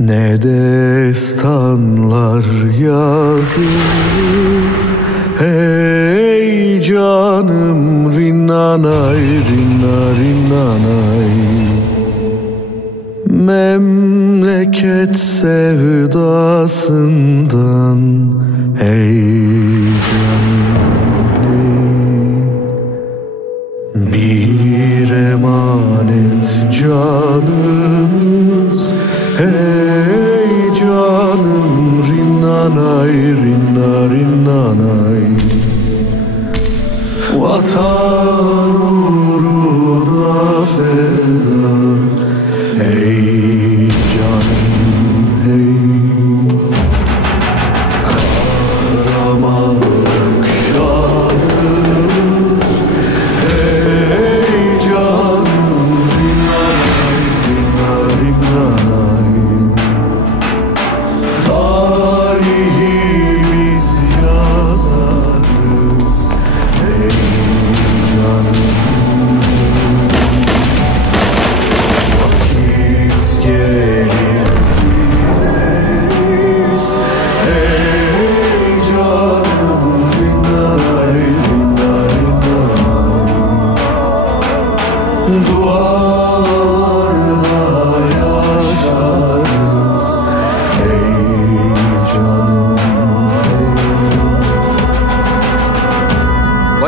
Ne destanlar yazılır? Hey canım rinnanay rinna rinnanay Memleket sevdasından Hey Bir emanet canımız. Hey canım rinnanay rinnanay rinnanay Vatan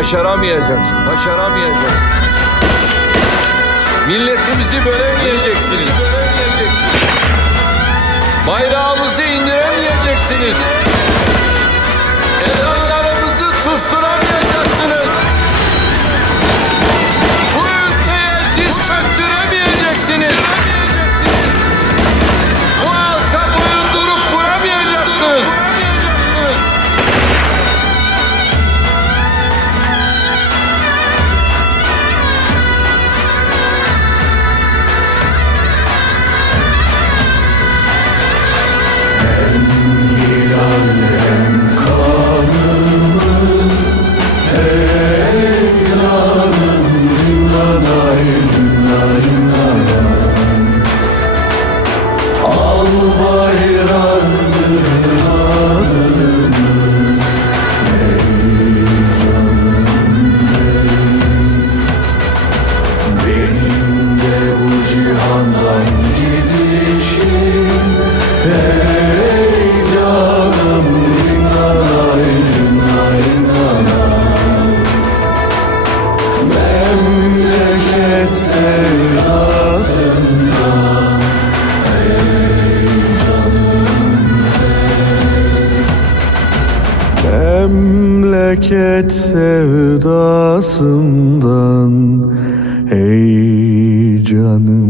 başaramayacaksın. Başaramayacaksın. Milletimizi böyle yiyeceksiniz. Böyle bölemeyeceksiniz. Bayrağımızı indiremeyeceksiniz. Memleket sevdasından Ey canım.